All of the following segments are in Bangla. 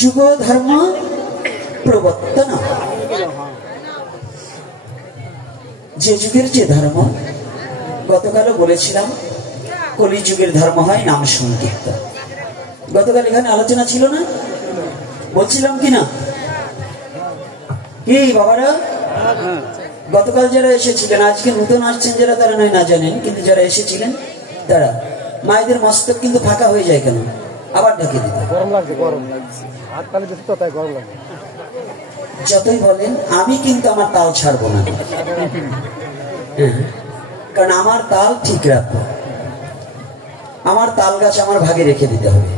যুগ ধর্ম প্রবর্তন, যে যুগের যে ধর্ম। গতকালও বলেছিলাম কলি যুগের ধর্ম হয় নাম সংকীর্তন। গতকাল এখানে আলোচনা ছিল না, বলছিলাম কি না? কি বাবারা, গতকাল যারা এসেছিলেন, আজকে নতুন আসছেন যারা, তারা নয় না জানেন, কিন্তু যারা এসেছিলেন তারা, মায়েদের মস্তক কিন্তু ফাঁকা হয়ে যায় কেন? আবার ঢেকে দিতে গরম লাগছে, গরম লাগছে, হাত তালি দিতে তো তাই গরম লাগছে। যতই বলেন আমি কিন্তু আমার তাল ছাড়বো না, কারণ আমার তাল ঠিক রাখবো। আমার তাল গাছ আমার ভাগে রেখে দিতে হবে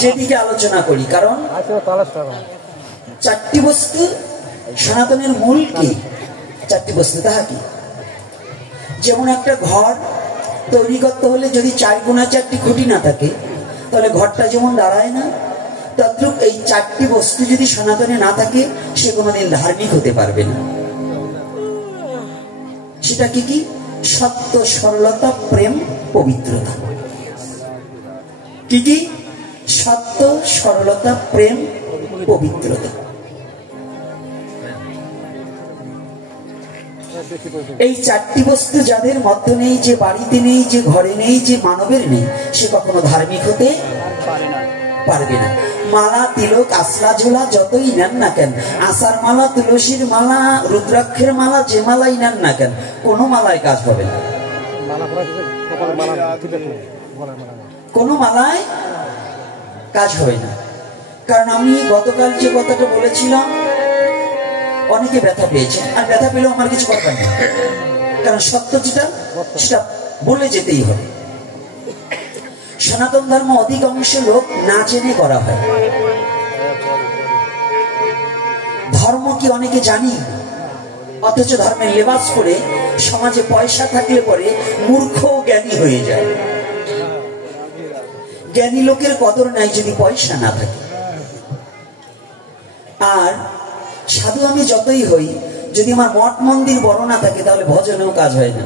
যেদিকে আলোচনা করি। কারণ চারটি বস্তু সনাতনের মূল কি? চারটি বস্তু, তাহা কি? যেমন একটা ঘর তৈরি করতে হলে যদি 4 গুণা 4টি খুঁটি না থাকে তাহলে ঘরটা যেমন দাঁড়ায় না, তদ্রূপ এই 4টি বস্তু যদি সনাতনে না থাকে সে কোনোদিন ধার্মিক হতে পারবে না। সেটা কি কি? সত্য, সরলতা, প্রেম, পবিত্রতা। কি কি? সত্য, সরলতা, প্রেম, পবিত্রতা। এই 4টি বস্তু যাদের মধ্যে নেই, যে বাড়িতে নেই, যে ঘরে নেই, যে মানবের নেই, সে কখনো ধার্মিক হতে পারবে না। মালা, তিলক, আসলা, ঝোলা যতই নেন না কেন, আশার মালা, তুলসীর মালা, রুদ্রাক্ষের মালা, যে মালাই নেন না কেন, কোনো মালায় কাজ হবে না। কোনো মালায় কাজ হবে না। কারণ আমি গতকাল যে কথাটা বলেছিলাম, অনেকে ব্যথা পেয়েছেন, আর ব্যথা পেলেও আমার কিছু করার নেই, কারণ সত্য যেটা সেটা বলে যেতেই হবে। সনাতন ধর্ম অধিকাংশ লোক না জেনে করা হয়। ধর্ম কি অনেকে জানি, অথচ ধর্মের লেবাস করে সমাজে পয়সা থাকলে পরে মূর্খ জ্ঞানী হয়ে যায়। জ্ঞানী লোকের কদর নাই যদি পয়সা না থাকে। আর সাধু আমি যতই হই, যদি আমার মঠ মন্দির বড় না থাকে তাহলে ভজনেও কাজ হয় না।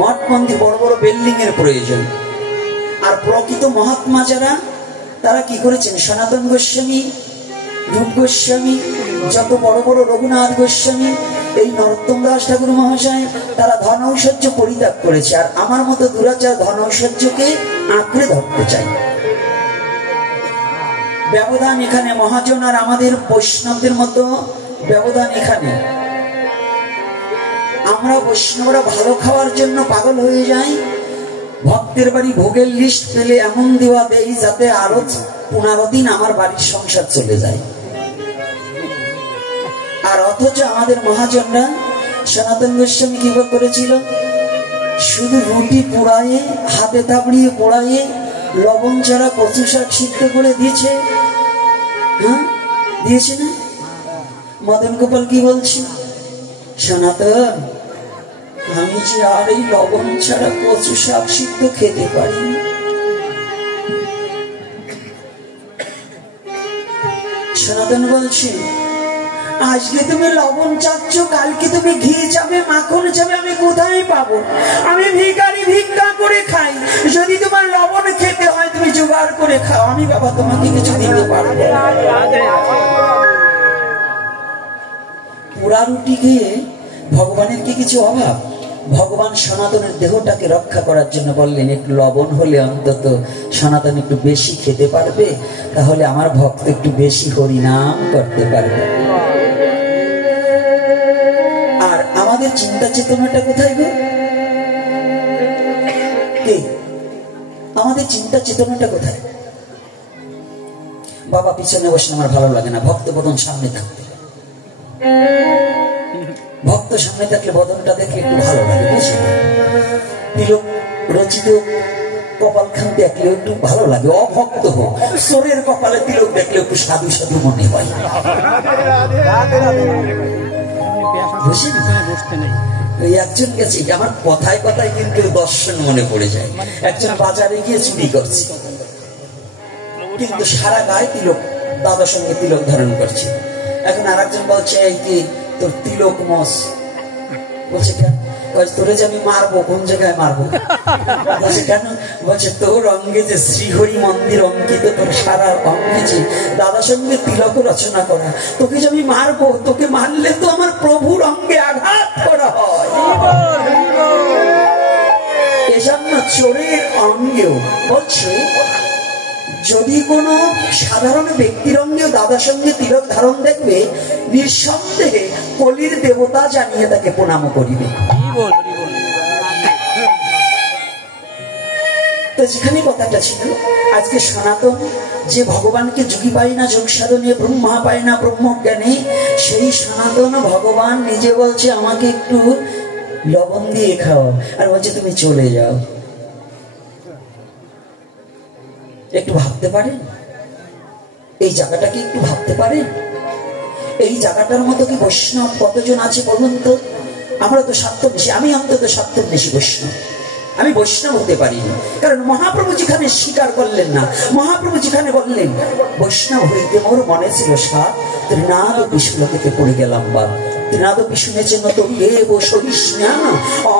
মঠ মন্দির বড় বড় বিল্ডিং এর প্রয়োজন। আর প্রকৃত মহাত্মা যারা, তারা কি করেছেন? সনাতন গোস্বামী, রূপ গোস্বামী, যত বড় বড় রঘুনাথ গোস্বামী, এই নরোত্তম দাস ঠাকুর মহাশয়, তারা ধন ঐশ্বর্য পরিত্যাগ করেছে। আর আমার মতো দুরাচার ধন ঐশ্বর্যকে আঁকড়ে ধরতে চাই। ব্যবধান এখানে মহাজন আর আমাদের বৈষ্ণবদের মতো ব্যবধান এখানে। আমরা বৈষ্ণবরা ভালো খাওয়ার জন্য পাগল হয়ে যাই, ভক্তের বাড়ি ভোগের লিস্ট পেলে এমন দেওয়া দেই যাতে আরো 15 দিন আমার বাড়ির সংসার চলে যায়। আর অথচ আমাদের মহাজনরা, সনাতন গোস্বামী কি করেছিল? শুধু রুটি পোড়ায়ে, হাতে তাবড়িয়ে পোড়ায়ে, লবণ ছাড়া কচু শাক সিদ্ধ করে দিয়েছে। হ্যাঁ, দিয়েছে না? মদন গোপাল কি বলছে? সনাতন, আমি যে আর এই লবণ ছাড়া কচু শাক সিদ্ধ খেতে পারি না। সনাতন বলছে, আজকে তুমি লবণ চাচ্ছ, কালকে তুমি ঘি চাবে, মাখন চাবে, আমি কোথায় পাবো? আমি ভিখারি, ভিক্ষা করে খাই। যদি তোমার লবণ খেতে হয় তুমি জোগাড় করে খাও, আমি বাবা তোমাকে কিছু দিতে পারবো। পোড়া রুটি খেয়ে ভগবানের কি কিছু অভাব? ভগবান সনাতনের দেহটাকে রক্ষা করার জন্য বললেন, একটু লবণ হলে অন্তত সনাতন একটু বেশি খেতে পারবে, তাহলে আমার ভক্ত একটু বেশি হরিনাম করতে পারবে। আর আমাদের চিন্তা চেতনাটা কোথায় গো? আমাদের চিন্তা চেতনাটা কোথায়? বাবা পিছনে বসে আমার ভালো লাগে না, ভক্ত বদন সামনে থাকতে। ভক্ত সামনে থাকলে বদনটা দেখলে একটু ভালো লাগে, বুঝলি? তিলক রচিত কপাল খান দেখলে একটু ভালো লাগে। অভক্ত হোক, সোরের কপালে তিলক দেখলে একটু সাধু সাধু মনে হয়। একজন গেছে, আমার কথায় কথায় কিন্তু দর্শন মনে পড়ে যায়। একজন বাজারে গিয়ে চুরি করছে, কিন্তু সারা গায়ে তিলক, দাদার সঙ্গে তিলক ধারণ করছে। এখন আর একজন বলছে, এই কি তোর তিলক মস? বলছে কেন? তোরে যে আমি মারবো, কোন জায়গায় মারবো? বলছে কেন? বলছে তোর অঙ্গে যে শ্রীহরি মন্দির অঙ্কিত, তোর সারা অঙ্গে যে দাদা সঙ্গে তিলক রচনা করা, তোকে যে আমি মারবো, তোকে মারলে তো আমার প্রভুর অঙ্গে আঘাত করা হয়। এজন্য চোরের অঙ্গেও বলছে, যদি কোনো সাধারণ ব্যক্তির অঙ্গেও দাদা সঙ্গে তিলক ধারণ দেখবে, নিঃসন্দেহে কলির দেবতা জানিয়ে তাকে প্রণাম করিবে। তো যেখানে কথাটা ছিল, আজকে সনাতন যে ভগবানকে যোগী পায় না যোগ সাধনে, ব্রহ্মা পায় না ব্রহ্ম জ্ঞানে, সেই সনাতন ভগবান নিজে বলছে আমাকে একটু লবণ দিয়ে খাও, আর বলছে তুমি চলে যাও। একটু ভাবতে পারেন এই জায়গাটাকে? একটু ভাবতে পারেন এই জায়গাটার মতো কি বৈষ্ণব কতজন আছে বলুন তো? আমরা তো স্বার্থবেশী, আমি অন্তত স্বার্থবেশী বৈষ্ণব। আমি বৈষ্ণব হতে পারিনি, কারণ মহাপ্রভু যেখানে স্বীকার করলেন না, মহাপ্রভু যেখানে বললেন বৈষ্ণব হইতে মোর মনে ছিল সাত, ত্রিনাদ বিষ্ণুকে পড়ে গেলাম বা ত্রিনাদ বিষ্ণু যেন তো দেব সহিষ্ণান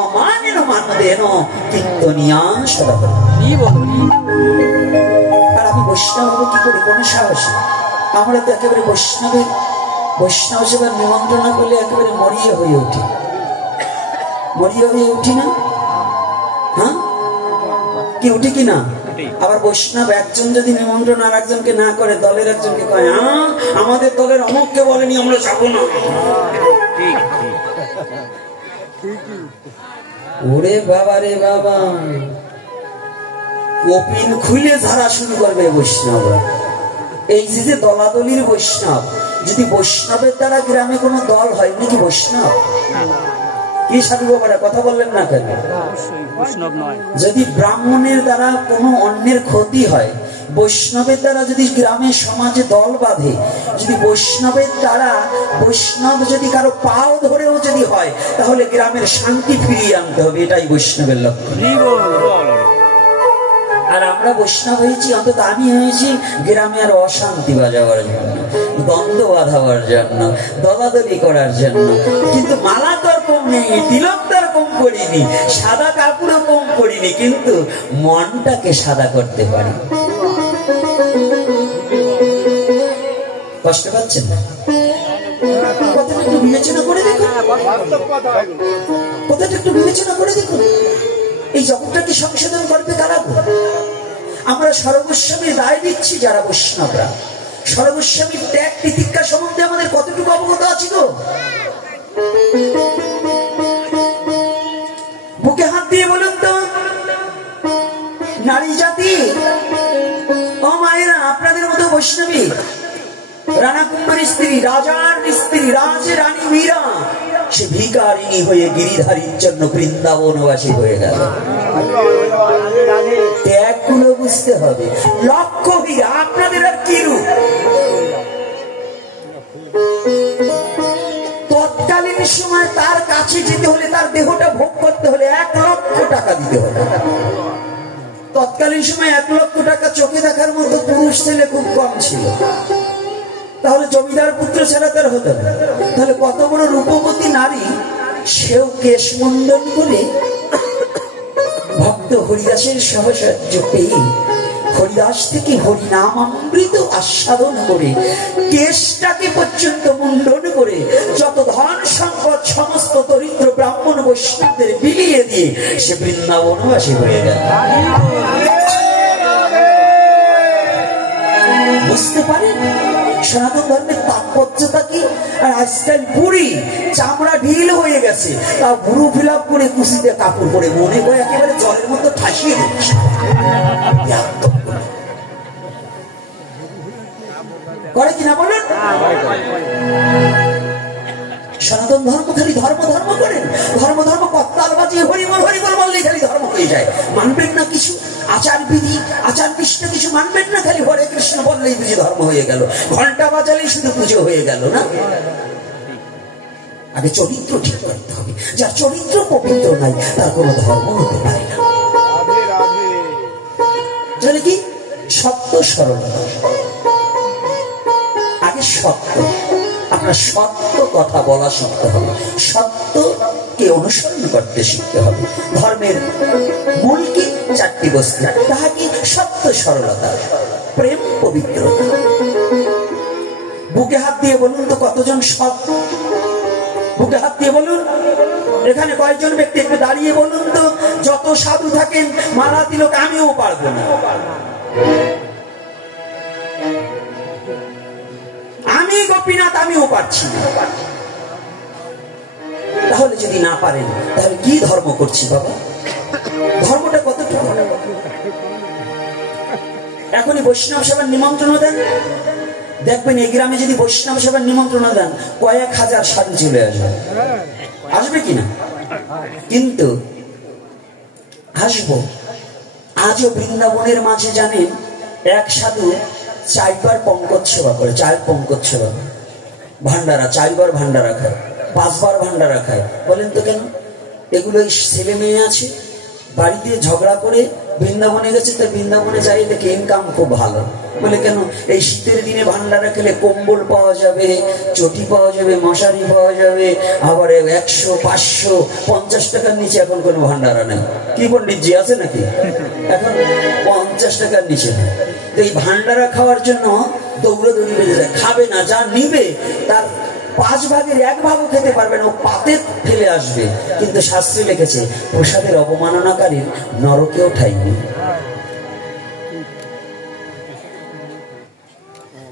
অমানেন মানদেন কীর্তনিয়ান সদা। আর আমি বৈষ্ণব হবো কি করে? কোনো সাহস। আমরা তো একেবারে বৈষ্ণব সেবা নিমন্ত্রণা করলে একেবারে মরিয়া হয়ে উঠি, মরিয়া হয়ে উঠি না? হ্যাঁ, কি উঠি কি না? আবার বৈষ্ণব একজন যদি নিমন্ত্রণ আর একজনকে না করে, দলের একজনকে কয় আমাদের দলের অমুককে বলেনি, আমরা যাবো না। ওরে বাবা রে বাবা, কপিন খুলে ধারা শুরু করবে বৈষ্ণব। এই যে দলাদলির বৈষ্ণব, যদি বৈষ্ণবের দ্বারা গ্রামে কোনো দল হয় নাকি বৈষ্ণব? কি সাধু বাবারা কথা বললেন না কেন? যদি ব্রাহ্মণের দ্বারা কোনো অন্যের ক্ষতি হয়, বৈষ্ণবের দ্বারা যদি গ্রামে সমাজে দল বাঁধে, যদি বৈষ্ণবের দ্বারা বৈষ্ণব যদি কারো পাও ধরেও যদি হয়, তাহলে গ্রামের শান্তি ফিরিয়ে আনতে হবে। এটাই বৈষ্ণবের লক্ষ্য। আর আমরা বৈষ্ণব হয়েছি, অন্তত আমি হয়েছি গ্রামে আর অশান্তি বাজাবার জন্য, দ্বন্দ্ব বাঁধাবার জন্য, দলাদলি করার জন্য। কিন্তু মালা তো আর কম নেই, তিলক তো আর কম করিনি, সাদা কাপড়ও কম করিনি, কিন্তু মনটাকে সাদা করতে পারি। কষ্ট পাচ্ছেন না? কথাটা একটু বিবেচনা করে দেখুন, কথাটা একটু বিবেচনা করে দেখুন। এই জগৎটাকে সংশোধন করবে কারা? আমরা সর্বস্বামীর রায় দিচ্ছি যারা বৈষ্ণবরা। সর্বস্বামীর ত্যাগ তিতিক্ষা সম্বন্ধে আমাদের কতটুকু অবগত আছে গো? বুকে হাত দিয়ে বলুন তো, নারী জাতি ও মায়েরা, আপনাদের মতো বৈষ্ণবী রানা কুম্ভের স্ত্রী, রাজার স্ত্রী, রানী মীরা, সে ভিখারিণী হয়ে গিরিধারীর জন্য বৃন্দাবনবাসী হয়ে গেল। ত্যাগগুলো বুঝতে হবে। লক্ষ্য হীরা আপনাদের আর কি রূপ? তৎকালীন সময় তার কাছে যেতে হলে, তার দেহটা ভোগ করতে হলে 1 লক্ষ টাকা দিতে হবে। তৎকালীন সময় 1 লক্ষ টাকা চোখে দেখার মতো পুরুষ ছেলে খুব কম ছিল। তাহলে জমিদার পুত্র ছাড়া তার হতো না। তাহলে কত বড় রূপবতী নারী, সেও কেশ মুন্ডন করে ভক্ত হরিদাসের সহসাহায্য পেয়ে হরিদাস থেকে হরিনাম অমৃত আস্বাদন করে কেশটাকে পর্যন্ত মুন্ডন করে যত ধন সম্পদ সমস্ত দরিদ্র ব্রাহ্মণ বৈষ্ণবদের বিলিয়ে দিয়ে সে বৃন্দাবনবাসী হয়ে গেল। বুঝতে পারেন সনাতন ধর্মের তাৎপর্যটা কি? আর আজকাল বুড়ি চামড়া ঢিল হয়ে গেছে, তা বুড়ো ফিলাপ করে কুশিতে কাপড় পরে মনে করে একেবারে জলের মধ্যে ঠাসিয়ে দিচ্ছে। করে কিনা বলুন? সনাতন ধর্ম খালি ধর্ম ধর্ম করেন, ধর্ম ধর্ম কত্তাল বাজিয়ে হরিবল হরিবল বললেই খালি ধর্ম হয়ে যায়। মানবেন না কিছু আচার বিধি, আচার নিষ্ঠ কিছু মানবেন না, খালি হরে কৃষ্ণ বললেই বুঝি ধর্ম হয়ে গেল, ঘন্টা বাজালেই শুধু পুজো হয়ে গেল না। আগে চরিত্র ঠিক করতে হবে। যার চরিত্র পবিত্র নাই তার কোনো ধর্ম হতে পারে না। তাহলে কি? সত্য স্মরণ, আগে সত্য। আপনার সত্য কথা বলা শিখতে হবে। সত্য পথকে অনুসরণ করতে শিখতে হবে। ধর্মের মূল কি? 4টি বস্তু। তাহা কি? সত্য, সরলতা, প্রেম, পবিত্রতা। বুকে হাত দিয়ে বলুন তো কতজন সৎ? বুকে হাত দিয়ে বলুন। এখানে কয়েকজন ব্যক্তি একটু দাঁড়িয়ে বলুন তো, যত সাধু থাকেন মালা তিলক আমিও পারবো না, আমি গোপীনাথ আমিও পারছি না। তাহলে যদি না পারেন তাহলে কি ধর্ম করছি বাবা? ধর্মটা কতটুকু? এখনই বৈষ্ণব সেবার নিমন্ত্রণ দেন, দেখবেন এই গ্রামে যদি বৈষ্ণব সেবার নিমন্ত্রণ দেন কয়েক হাজার সাধু চলে আসবে। আসবে কিনা? কিন্তু আসবো। আজও বৃন্দাবনের মাঝে জানেন এক সাধু 4 বার পঙ্কজ সেবা করে, 4 পঙ্কজ সেবা, ভান্ডারা 4 বার ভান্ডারা খায়, 5 বার ভান্ডারা খায়। বলেন তো কেন? এগুলো ছেলে মেয়ে আছে, বাড়িতে ঝগড়া করে বৃন্দাবনে গেছে, তো বৃন্দাবনে যাই দেখে ইনকাম খুব ভালো। বলে কেন? এই শীতের দিনে ভান্ডারা খেলে কম্বল পাওয়া যাবে, চটি পাওয়া যাবে, মশারি পাওয়া যাবে, আবার 100, 500, 50 টাকার নিচে এখন কোনো ভান্ডারা নেই। কি পণ্ডিতজি আছে নাকি? এখন 50 টাকার নিচে। এই ভান্ডারা খাওয়ার জন্য দৌড়াদৌড়ি বেড়ে যায়। খাবে না, যা নিবে তার 5 ভাগের 1 ভাগও খেতে পারবে না, ও পাতে ফেলে আসবে। কিন্তু শাস্ত্রে লিখেছে প্রসাদের অবমাননাকারীর নরকেও ঠাঁই নেই।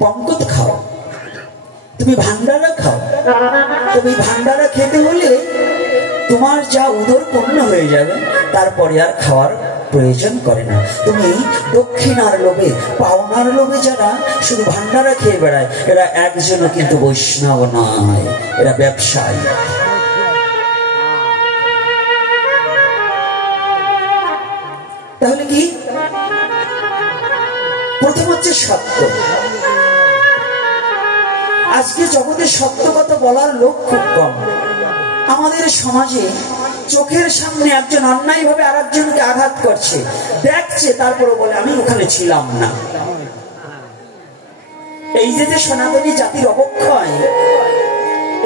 পঙ্কজ খাও, তুমি ভান্ডারা খাও, তুমি ভান্ডারা খেতে হলে তোমার যা উদর পূর্ণ হয়ে যাবে, তারপরে আর খাওয়ার প্রয়োজন করে না। তুমি দক্ষিণার লোভে, পাওনার লোভে যারা শুধু ভান্ডারা খেয়ে বেড়ায়, এরা একজনও কিন্তু বৈষ্ণব নয়, এরা ব্যবসায়ী। তাহলে কি? প্রথম হচ্ছে সত্য। আজকে জগতে সত্য কথা বলার লোক খুব কম। আমাদের সমাজে চোখের সামনে একজন অন্যায় ভাবে আর একজনকে আঘাত করছে, দেখছে, তারপরে বলে আমি ওখানে ছিলাম না। এই যে সনাতনী জাতির অবক্ষয়,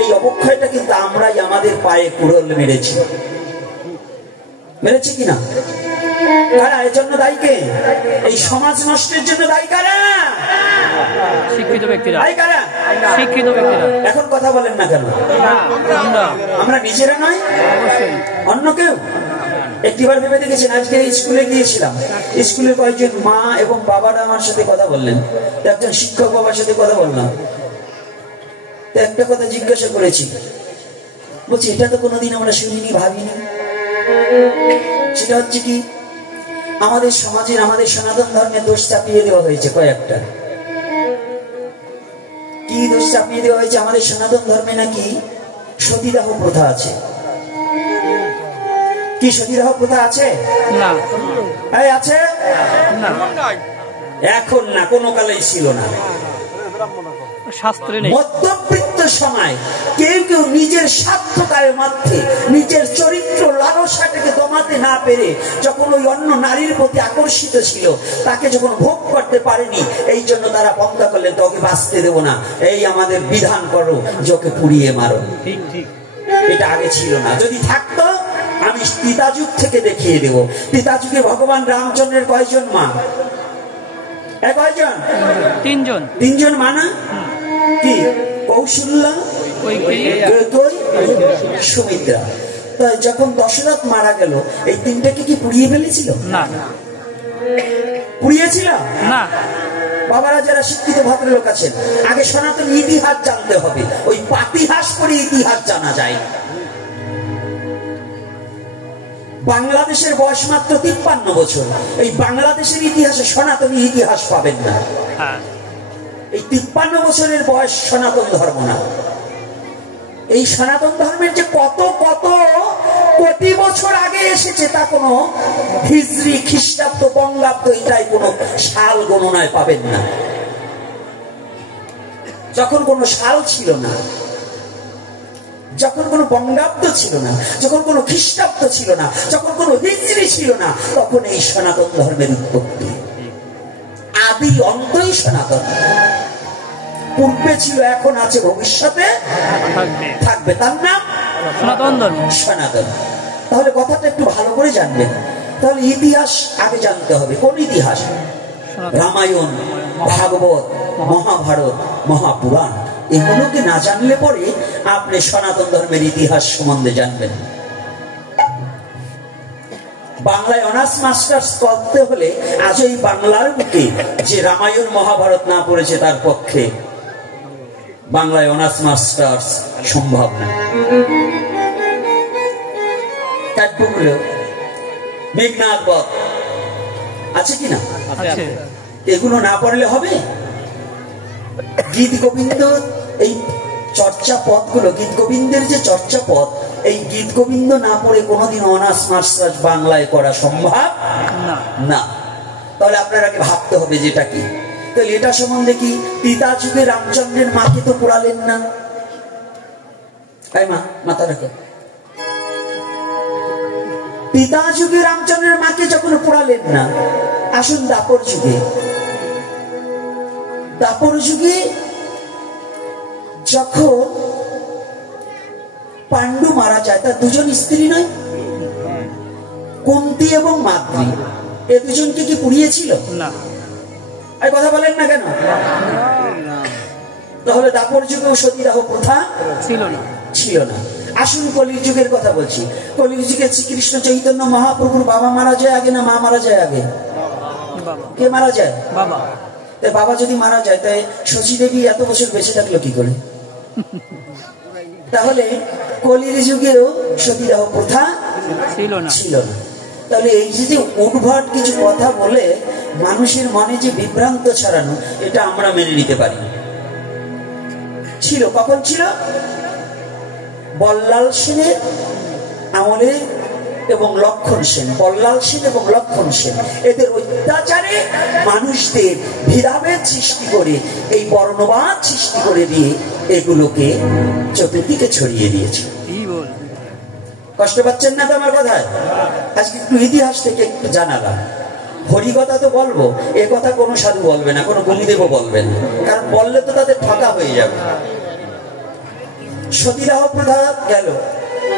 এই অবক্ষয়টা কিন্তু আমরাই আমাদের পায়ে কুড়োল মেরেছি। মেরেছি কিনা? কারা এর জন্য দায়ী? কে? এই সমাজ নষ্টের জন্য দায়ী কারা? শিক্ষিত ব্যক্তিরা। শিক্ষিত ব্যক্তিরা। এখন কথা বলেন না কেন? আমরা নিজেরা নয়, অন্য কেউ? একটিবার ভেবে দেখেছেন? আজকে স্কুলে গিয়েছিলাম, স্কুলের কয়েকজন মা এবং বাবারা আমার সাথে কথা বললেন। একজন শিক্ষক বাবার সাথে কথা বললাম, তো একটা কথা জিজ্ঞাসা করেছি, বলছি এটা তো কোনোদিন আমরা শুনিনি, ভাবিনি। সেটা হচ্ছে কি, আমাদের সমাজের, আমাদের সনাতন ধর্মের দোষ চাপিয়ে দেওয়া হয়েছে কয়েকটা। কি দোষ চাপিয়ে দেওয়া হয়েছে? আমাদের সনাতন ধর্মে নাকি সতীদাহ প্রথা আছে। কি সতীদাহ প্রথা আছে? না। আছে না, এখন না, কোনো কালেই ছিল না। শাস্ত্রে নেই। মধ্যবিত্ত সময় কেউ কেউ নিজের স্বার্থতার মধ্যে নিজের চরিত্র লালসাটাকে দমাতে না পেরে যখন ওই অন্য নারীর প্রতি আকর্ষিত ছিল, তাকে যখন ভোগ করতে পারেনি, এই জন্য তারা পন্থা করলেন তোকে বাঁচতে দেবো না, এই আমাদের বিধান করো, যোকে পুড়িয়ে মারো। ঠিক ঠিক, এটা আগে ছিল না। যদি থাকতো আমি পিতাযুগ থেকে দেখিয়ে দেব। পিতাযুগে ভগবান রামচন্দ্রের কয়জন মা? কয়জন? 3 জন। 3 জন মানা কি? কৌশল্যা, সুমিত্রা। তাই যখন দশরথ মারা গেল, এই 3টাকে কি পুড়িয়ে ফেলেছিল? না। পুড়িয়েছিল না। বাবারা যারা শিক্ষিত ভদ্রলোক আছেন, আগে সনাতন ইতিহাস জানতে হবে। ওই পাতিহাস করে ইতিহাস জানা যায়। বাংলাদেশের বয়স মাত্র 53 বছর। এই বাংলাদেশের ইতিহাসে সনাতনী ইতিহাস পাবেন না। এই 53 বছরের বয়স সনাতন ধর্ম না। এই সনাতন ধর্মের যে কত কত কোটি বছর আগে এসেছে, তা কোনো হিজরি, খ্রিস্টাব্দ, বঙ্গাব্দ, এটাই কোনো সাল গণনায় পাবেন না। যখন কোনো সাল ছিল না, যখন কোনো বঙ্গাব্দ ছিল না, যখন কোনো খ্রিস্টাব্দ ছিল না, যখন কোনো হিজরি ছিল না, তখন এই সনাতন ধর্মের উৎপত্তি। আদি অন্তই সনাতন। পূর্বে ছিল, এখন আছে, ভবিষ্যতে থাকবে। তার নাম সনাতন ধর্ম। সনাতন। তাহলে কথাটা একটু ভালো করে জানবেন। তাহলে ইতিহাস আগে জানতে হবে। কোন ইতিহাস? রামায়ণ, ভাগবত, মহাভারত, মহাপুরাণ, এগুলোকে না জানলে পরে আপনি সনাতন ধর্মের ইতিহাস সম্বন্ধে জানবেন। বাংলায় অনার্স মাস্টার্স করতে হলে আজ এই বাংলার বুকে যে রামায়ণ মহাভারত না পড়েছে তার পক্ষে বাংলায় অনার্স মাস্টার্স সম্ভব না। মেঘনাথ বধ আছে কিনা? এগুলো না পড়লে হবে? গীত গোবিন্দ, এই চর্চা পদগুলো, গীত গোবিন্দের যে চর্চা পদ, এই গীত গোবিন্দ না পড়ে কোনোদিন অনার্স মাস্টার্স বাংলায় করা সম্ভব না। তাহলে আপনার আগে ভাবতে হবে যেটা কি। তাহলে এটা সম্বন্ধে কি পিতা যুগে রামচন্দ্রের মাকে তো পড়ালেন না? তাই মা মাথা রাখো। পিতা যুগে রামচন্দ্রের মাকে যখন পড়ালেন না, আসুন দাপর যুগে। দাপর যুগে যখন পাণ্ডু মারা যায়, তার দুজন স্ত্রী নয়, কুন্তী এবং মাদ্রী, এ দুজনকে কি পুড়িয়েছিল? না। আর কথা বলেন না কেন? তাহলে দাপর যুগেও সতীদাহ প্রথা ছিল না। আসুন কলির যুগের কথা বলছি। কলির যুগে শ্রীকৃষ্ণ চৈতন্য মহাপ্রভুর বাবা মারা যায় আগে না মা মারা যায় আগে? কে মারা যায়? বাবা। বাবা যদি মারা যায়, তাই শচী দেবী এত বছর বেঁচে থাকলো কি করে? তাহলে কলির যুগেও সতীদাহ প্রথা ছিল না। তাহলে এই যে উদ্ভট কিছু কথা বলে মানুষের মনে যে বিভ্রান্ত ছড়ানো, এটা আমরা মেনে নিতে পারি। ছিল। কখন ছিল? বল্লাল সেনের আমলে এবং লক্ষণ সেন, বল্লাল সেন এবং লক্ষণ সেন, এদের অত্যাচারে মানুষদের ভেদাভেদ সৃষ্টি করে, এই বর্ণবাদ সৃষ্টি করে দিয়ে এগুলোকে চতুর্দিকে ছড়িয়ে দিয়েছে। কষ্ট পাচ্ছেন না তো আমার কথায়? আজকে একটু ইতিহাস থেকে একটু জানালাম। হরিকথা তো বলবো, এ কথা কোনো সাধু বলবে না, কোনো গুরুদেবও বলবে না, কারণ বললে তো তাদের ঠকা হয়ে যাবে। সতীদাহ প্রথা গেল।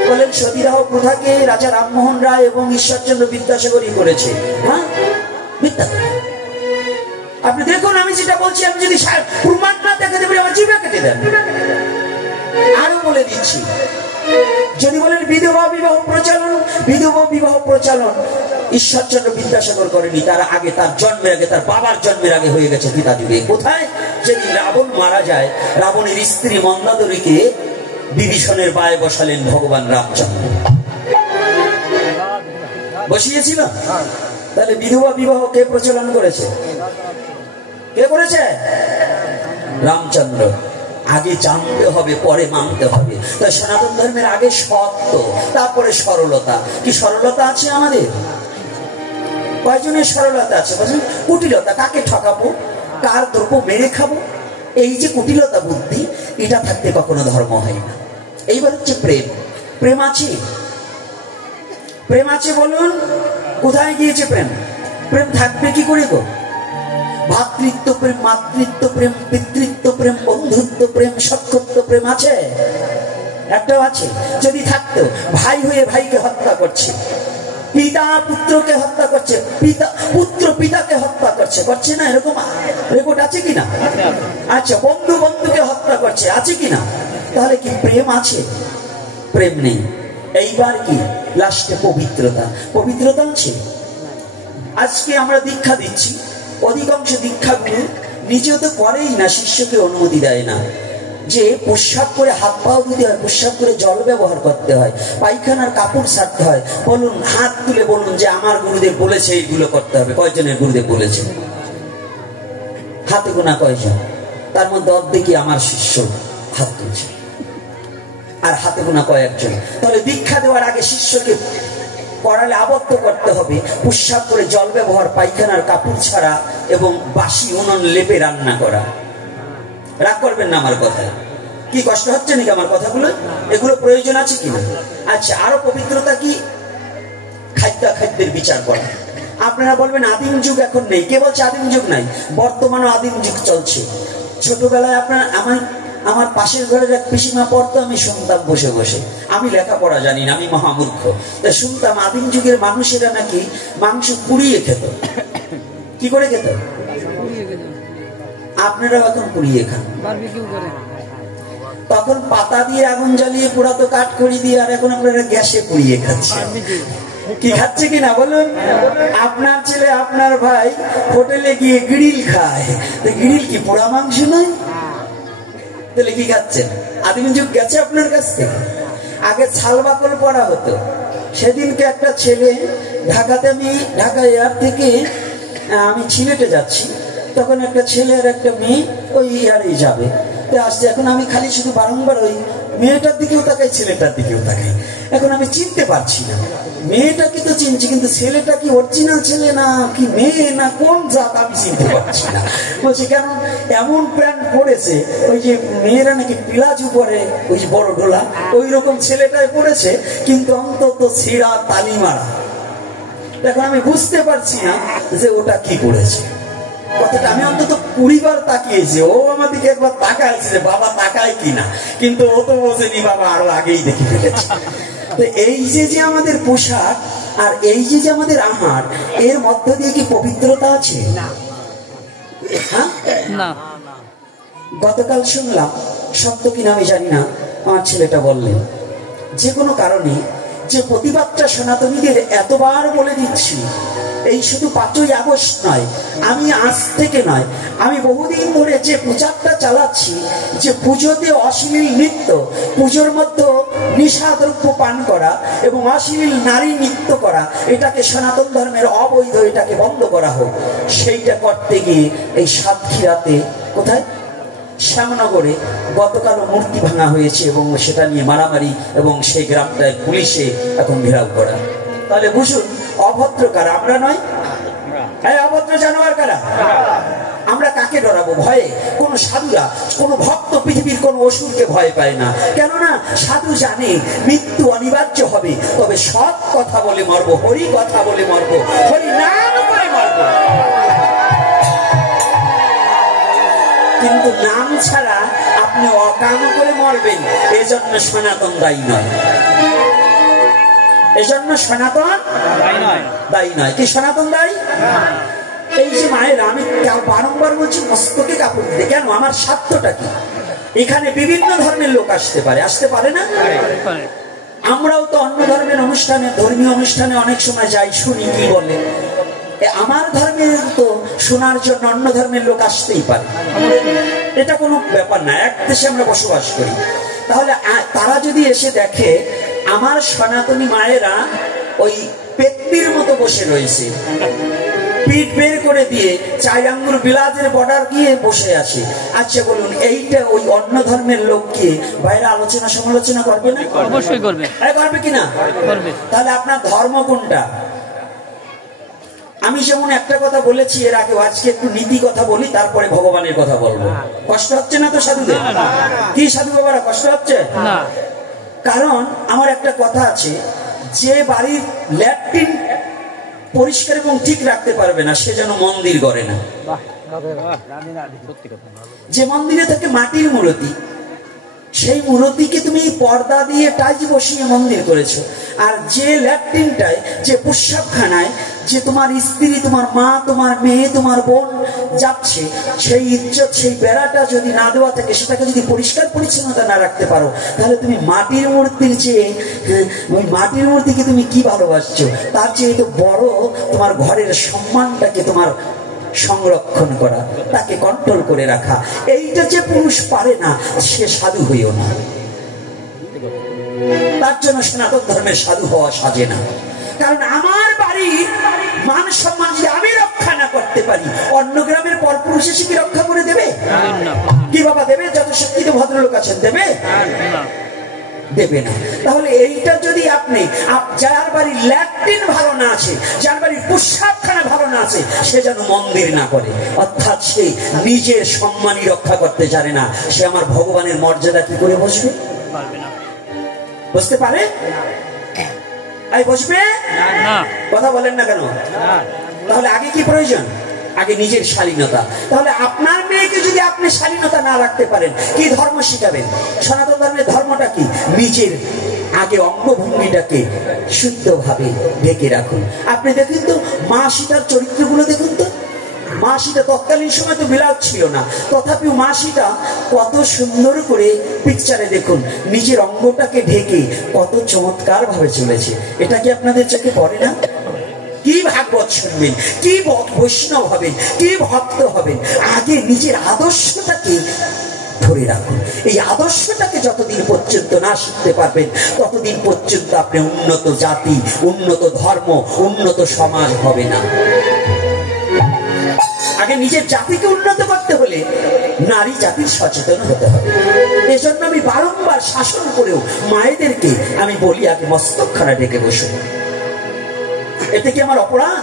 বলেন সতীদাহ প্রথাকে রাজা রামমোহন রায় এবং ঈশ্বরচন্দ্র বিদ্যাসাগরই করেছে। হ্যাঁ, মিথ্যা। আপনি দেখুন, আমি যেটা বলছি, আমি যদি প্রমাণ না দেখাতে পারি আমার জিভে কেটে দেন। আরো বলে দিচ্ছি, যদি বলেন বিধবা বিবাহ প্রচলন, বিধবা বিবাহ প্রচলন ঈশ্বরচন্দ্র বিদ্যাসাগর করেনি, তার আগে, তার জন্মের আগে, তার বাবার জন্মের আগে হয়ে গেছে পিতা যুগে। কোথায়? যেদিন রাবণ মারা যায়, রাবণের স্ত্রী মন্দাদরীকে বিভীষণের পায়ে বসালেন ভগবান রামচন্দ্র, বসিয়েছিল। তাহলে বিধবা বিবাহ কে প্রচলন করেছে? কে করেছে? রামচন্দ্র। আগে জানতে হবে, পরে মানতে হবে। তাই সনাতন ধর্মের আগে সত্য, তারপরে সরলতা। কি সরলতা আছে আমাদের? কয়জনের সরলতা আছে? কুটিলতা, কাকে ঠকাবো, কার দ্রব্য মেরে খাবো, এই যে কুটিলতা বুদ্ধি, এটা থাকতে কখনো ধর্ম হয় না। এইবার হচ্ছে প্রেম। প্রেম আছে? প্রেম আছে বলুন, কোথায় গিয়েছে প্রেম? প্রেম থাকবে কি করে গো? ভাতৃত্ব প্রেম, মাতৃত্ব প্রেম, পিতৃত্ব প্রেম, বন্ধুত্ব প্রেম, সখ্যত্ব প্রেম আছে? একটাও আছে? যদি থাকতো, ভাই হয়ে ভাইকে হত্যা করছে, পিতা পুত্রকে হত্যা করছে, পিতা পুত্র পিতাকে হত্যা করছে, করছে না? এরকম রেকর্ড আছে কিনা? আচ্ছা, বন্ধু বন্ধুকে হত্যা করছে, আছে কিনা? তাহলে কি প্রেম আছে? প্রেম নেই। এইবার কি লাস্টে পবিত্রতা। পবিত্রতা আছে? আজকে আমরা দীক্ষা দিচ্ছি, অধিকাংশ দীক্ষাগুলো নিজেও তো করেই না, শিষ্যকে অনুমতি দেয় না। যে প্রস্রাব করে হাত পাও ধুতে হয়, প্রস্রাব করে জল ব্যবহার করতে হয়, পায়খানার কাপড় ছাড়তে হয়, বলুন, হাত তুলে বলুন যে আমার গুরুদেব বলেছে এইগুলো করতে হবে। কয়জনের গুরুদেব বলেছে? হাতে গোনা কয়জন? তার মধ্যে অর্ধেকই আমার শিষ্য হাত তুলছে, আর হাতে গোনা কয়েকজন। তাহলে দীক্ষা দেওয়ার আগে শিষ্যকে করালে আবদ্ধ করতে হবে, প্রস্রাব করে জল ব্যবহার, পায়খানার কাপড় ছাড়া এবং বাসি উনুন লেপে রান্না করা। রাগ করবেন না আমার কথায়? কি কষ্ট হচ্ছে নাকি আমার কথাগুলো? এগুলো প্রয়োজন আছে কিনা? আচ্ছা, আরো পবিত্রতা কি? খাদ্যের বিচার করা। আপনারা বলবেন আদিম যুগ এখন নেই। কে বলছে আদিম যুগ নাই? বর্তমানে আদিম যুগ চলছে। ছোটবেলায় আমার পাশের ঘরের এক পিসিমা পড়তো, আমি শুনতাম বসে বসে। আমি লেখাপড়া জানি না, আমি মহামূর্খ। তা শুনতাম আদিম যুগের মানুষেরা নাকি মাংস পুড়িয়ে খেত। কি করে খেত? আপনারা এখন পুড়িয়ে খান। তখন পাতা দিয়ে আগুন জ্বালিয়ে পোড়াতো, কাঠ খড়ি দিয়ে, আর এখন আপনারা গ্যাসে পুড়িয়ে খাচ্ছে। কি খাচ্ছে কিনা বলুন? আপনার ছেলে আপনার ভাই হোটেলে গিয়ে গ্রিল খায়, গ্রিল কি পোড়া মাংস নয়? তাহলে কি খাচ্ছেন? আদিম যুগ গেছে আপনার কাছ থেকে। আগে ছাল বাকল পড়া হতো। সেদিনকে একটা ছেলে ঢাকাতে, আমি ঢাকা এয়ার থেকে আমি সিলেটে যাচ্ছি, তখন একটা ছেলে আর একটা মেয়ে ওই এয়ারেই যাবে আসছে। এখন আমি খালি শুধু বারংবার ওই মেয়েটার দিকেও তাকাই, ছেলেটার দিকেও তাকাই। এখন আমি চিনতে পারছি না, মেয়েটাকে তো চিনছি, কিন্তু ছেলেটা কি অরিজিনাল ছেলে না কি মেয়ে না কোন জাত আমি চিনতে পারছি না। বলছি কেন এমন প্যান্ট পরেছে, ওই যে মেয়েরা নাকি পিলাজু পরে, ওই যে বড় ডোলা, ওই রকম ছেলেটাই পরেছে, কিন্তু অন্তত ছিঁড়া তালি মারা। এখন আমি বুঝতে পারছি না যে ওটা কি করেছে। কথাটা আমি অন্তত 20 বার তাকিয়েছি, ও আমার দিকে একবার তাকাইছে বাবা তাকায় কিনা, কিন্তু ও তো বোঝেনি বাবা, আরো আগেই দেখে ফেলেছে। তো এই যে আমাদের পোশাক আর এই যে আমাদের আহার, এর মধ্য দিয়ে কি পবিত্রতা আছে? হ্যাঁ, গতকাল শুনলাম, সত্য কিনা আমি জানি না, আমার ছেলেটা বললেন যে কোনো কারণে যে প্রতিবাদটা সনাতনীদের এতবার বলে দিচ্ছি, এই শুধু 5ই আগস্ট নয়, আমি আজ থেকে নয়, আমি বহুদিন ধরে যে প্রচারটা চালাচ্ছি যে পুজোতে অশ্লীল নৃত্য, পুজোর মধ্যে নিশাদ্রব্য পান করা এবং অশ্লীল নারী নৃত্য করা, এটাকে সনাতন ধর্মের অবৈধ, এটাকে বন্ধ করা হোক। সেইটা করতে গিয়ে এই সাতক্ষীরাতে, কোথায়, শ্যামনগরে গতকাল মূর্তি ভাঙা হয়েছে এবং সেটা নিয়ে মারামারি, এবং সেই গ্রামটায় পুলিশে এখন ঘেরাও করা। তাহলে বুঝুন অভদ্র কারা? আমরা নয়? হ্যাঁ, অভদ্র জানোয়ার কারা? আমরা কাকে ডরাবো ভয়ে? কোন সাধুরা, কোন ভক্ত পৃথিবীর কোন অসুরকে ভয় পায় না। কেননা সাধু জানে মৃত্যু অনিবার্য হবে, তবে সৎ কথা বলে মরবো, হরি কথা বলে মরবো, হরি নাম করে মরবো। কিন্তু নাম ছাড়া আপনি অকাম করে মরবেন, এজন্য সনাতন দায়ী নয়। এজন্য সনাতন দায়ী নয়। কি সনাতন দায়ী? এই যে মায়ের, আমি বারংবার বলছি মস্তকে কাপড় দিতে, কেন? আমার স্বার্থটা কি? এখানে বিভিন্ন ধর্মের লোক আসতে পারে, আসতে পারে না? আমরাও তো অন্য ধর্মের অনুষ্ঠানে, ধর্মীয় অনুষ্ঠানে অনেক সময় যাই, শুনি কি বলে। আমার ধর্মের তো শোনার জন্য অন্য ধর্মের লোক আসতেই পারে, এটা কোনো ব্যাপার না। এক দেশে আমরা বসবাস করি, তাহলে তারা যদি এসে দেখে আমার সনাতনী মায়েরা ওই পেত্নির মতো বসে রয়েছে, পিঠ বের করে দিয়ে 4 আঙ্গুল বিলাজের বর্ডার দিয়ে বসে আছে, আচ্ছা বলুন এইটা ওই অন্য ধর্মের লোককে বাইরে আলোচনা সমালোচনা করবে না? অবশ্যই করবে। করবে কিনা? করবে। তাহলে আপনার ধর্ম কোনটা? আমি যেমন একটা কথা বলেছি এর আগে, আজকে একটু নীতি কথা বলি, তারপরে ভগবানের কথা বলবো। কষ্ট হচ্ছে না তো সাধুদের? কি সাধু বাবারা কষ্ট হচ্ছে না? কারণ আমার একটা কথা আছে, যে বাড়ির ল্যাট্রিন পরিষ্কার এবং ঠিক রাখতে পারবে না, সে যেন মন্দির গড়ে না। যে মন্দিরে থাকে মাটির মূর্তি, সেই মূর্তিকে তুমি পর্দা দিয়ে টাইজ বসিয়ে মন্দির করেছো। আর যে ল্যাট্রিনটায়, যে প্রস্রাবখানায় যে তোমার স্ত্রী, তোমার মা, তোমার মেয়ে, তোমার বোন যাচ্ছে, সেই ইজ্জত, সেই বেড়াটা যদি না দেওয়া থাকে, সেটাকে যদি পরিষ্কার পরিচ্ছন্নতা না রাখতে পারো, তাহলে তুমি মাটির মূর্তির চেয়ে, ওই মাটির মূর্তিকে তুমি কি ভালোবাসছো? তার চেয়ে তো বড় তোমার ঘরের সম্মানটাকে তোমার সংরক্ষণ করা, তাকে কন্ট্রোল করে রাখা। এইটা যে পুরুষ পারে না, সে সাধু হইও না। তার জন্য সনাতন ধর্মের সাধু হওয়া সাজে না। কারণ আমার বাড়ি মান সম্মান যদি আমি রক্ষা না করতে পারি, অন্য গ্রামের পরপুরুষ এসে কি রক্ষা করে দেবে? কি বাবা দেবে? যত শিক্ষিত ভদ্রলোক আছেন দেবে? দেবে না। তাহলে এইটা যদি আপনি, যার বাড়ির ল্যাট্রিন ভালো না আছে, যার বাড়ির প্রস্রাবখানা ভালো না আছে, সে যেন মন্দির না করে, অর্থাৎ সে নিজের সম্মানই রক্ষা করতে জানে না, সে আমার ভগবানের মর্যাদা কি করে বসবে? বুঝতে পারে? বসবে না। কথা বলেন না কেন? তাহলে আগে কি প্রয়োজন? আগে নিজের শালীনতা। তাহলে আপনার মেয়েকে যদি আপনি শালীনতা না রাখতে পারেন, কি ধর্ম শিখাবেন? সনাতন ধর্মের ধর্মটা কি? নিজের আগে অঙ্গভঙ্গিটাকে শুদ্ধভাবে ঢেকে রাখুন। আপনি দেখুন তো মা সীতার চরিত্রগুলো দেখুন তো। মা সীতা তৎকালীন সময় তো বিলাস ছিল না, তথাপি মা সীতা কত সুন্দর করে পিকচারে দেখুন নিজের অঙ্গটাকে ঢেকে কত চমৎকার ভাবে চলেছে। এটা কি আপনাদের চোখে পড়ে না? কি ভাগবত শুনবেন, কি বৈষ্ণব হবেন, কি ভক্ত হবেন, আগে নিজের আদর্শটাকে ধরে রাখুন। এই আদর্শটাকে যতদিন পর্যন্ত না শিখতে পারবেন, ততদিন পর্যন্ত আপনি উন্নত জাতি, উন্নত ধর্ম, উন্নত সমাজ হবে না। আগে নিজের জাতিকে উন্নত করতে হলে নারী জাতির সচেতন হতে হবে। এজন্য আমি বারংবার শাসন করেও মায়েদেরকে আমি বলি, আগে মস্তকখানা ঢেকে বসুন। এতে কি আমার অপরাধ?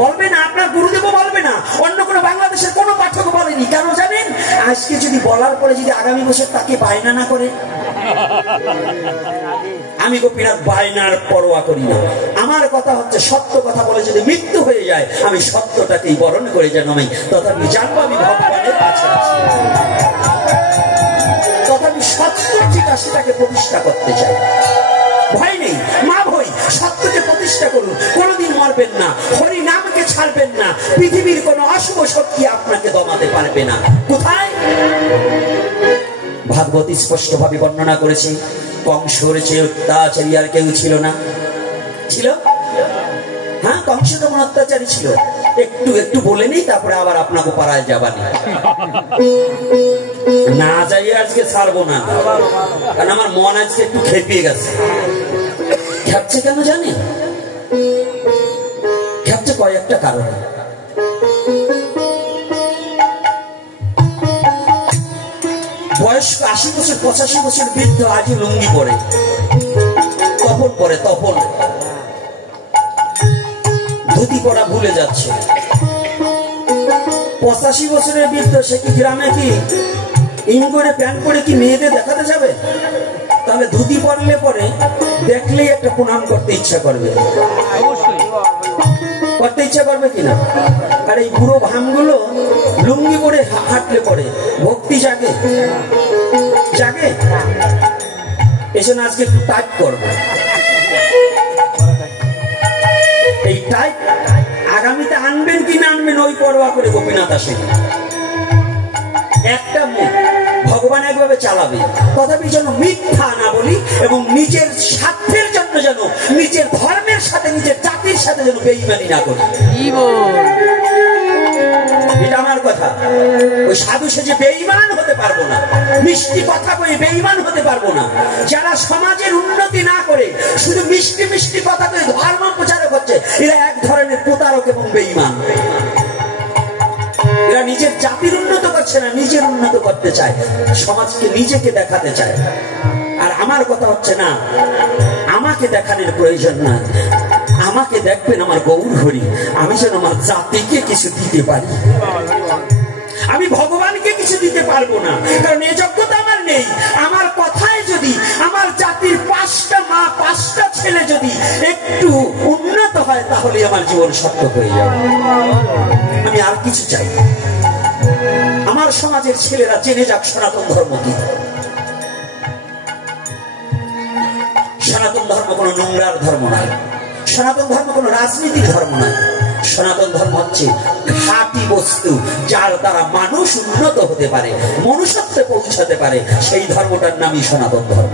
বলবে না, আপনার গুরুদেবও বলবে না, অন্য কোনো বাংলাদেশের কোনো পাঠক বলেনি। কেন জানেন? আজকে যদি বলার পরে যদি আগামী বছর তাকে বায়না না করে। আমি গোপীনাথ বায়নার পরোয়া করি না। আমার কথা হচ্ছে সত্য কথা বলে যদি মৃত্যু হয়ে যায়, আমি সত্যটাকেই বরণ করে যেন আমি তথাপি জানবো আমি ভগবানের কাছে আছি। তথাপি সত্য যেটা সেটাকে প্রতিষ্ঠা করতে চাই। ভয় নেই, মা ভয়, সত্যকে প্রতিষ্ঠা করুন। কোনোদিন মরবেন না, হরি নামকে ছাড়বেন না। পৃথিবীর কোনো অশুভ শক্তি আপনাকে দমাতে পারবে না। কোথায়? ভাগবত স্পষ্ট ভাবে বর্ণনা করেছে, কংসর চেয়ে অত্যাচারী আর কেউ ছিল না। ছিল? হ্যাঁ, কংস যেমন অত্যাচারী ছিল। একটু একটু বলে নেই, তারপরে আবার আপনাকে পাড়ায় যাবানি না যাই। আজকে ছাড়বো না, কারণ আমার মন আজকে একটু খেপিয়ে গেছে। খেপছে কেন জানি? খেপছে কয়েকটা কারণে। বয়স্ক 80 বছর 85 বছর বৃদ্ধ আজও লুঙ্গি পরে, তপন পরে, তপন ধুতি পরা ভুলে যাচ্ছে। 85 বছরের বৃদ্ধ সে কি গ্রামে কি ইন করে প্যান্ট পরে কি মেয়েদের দেখাতে যাবে? তাহলে ধুতি পরলে পরে দেখলেই একটা প্রণাম করতে ইচ্ছা করবে, করতে ইচ্ছা করবে কিনা? আর এই বুড়ো ভামগুলো লুঙ্গি পরে হাঁটলে পরে ভক্তি জাগে? জাগে? এজন্য আজকে একটু টাইট করবো। এই টাইট আগামীতে আনবেন কি না আনবেন ওই পরোয়া করে গোপীনাথ আসেন। একটা মুখ ভগবান একভাবে চালাবে, তথাপি যেন মিথ্যা না বলি এবং নিজের স্বার্থের জন্য যেন নিজের ধর্মের সাথে নিজের জাতির সাথে যেন বেঈমানি না করি। এটা আমার কথা। ওই সাধু সেজে বেঈমান হতে পারবো না, মিষ্টি কথা কয়ে বেঈমান হতে পারবো না। যারা সমাজের উন্নতি না করে শুধু মিষ্টি মিষ্টি কথা কয়ে ধর্ম প্রচারক হচ্ছে, এরা এক ধরনের প্রতারক এবং বেঈমান। এরা নিজের জাতির উন্নত করছে না, নিজের উন্নত করতে চায়, সমাজকে নিজেকে দেখাতে চায়। আর আমার কথা হচ্ছে না, আমাকে দেখানোর প্রয়োজন না। আমাকে দেখবেন আমার গৌর হরি, আমি যেন আমার জাতিকে কিছু দিতে পারি। আমি ভগবানকে কিছু দিতে পারবো না, কারণ এ যোগ্যতা আমার নেই। আমার কথায় যদি আমার জাতির 5টা মা 5টা ছেলে যদি একটু উন্নত হয়, তাহলে আমার জীবন সার্থক হয়ে যাবে। আমি আর কিছু চাই। আমার সমাজের ছেলেরা জেনে যাক সনাতন ধর্ম কি। সনাতন ধর্ম কোনো নোংরার ধর্ম নয়, সনাতন ধর্ম কোনো রাজনীতির ধর্ম নয়। সনাতন ধর্ম হচ্ছে খাঁটি বস্তু, যার দ্বারা মানুষ উন্নত হতে পারে, মনুষ্যত্বে পৌঁছাতে পারে। সেই ধর্মটার নামই সনাতন ধর্ম।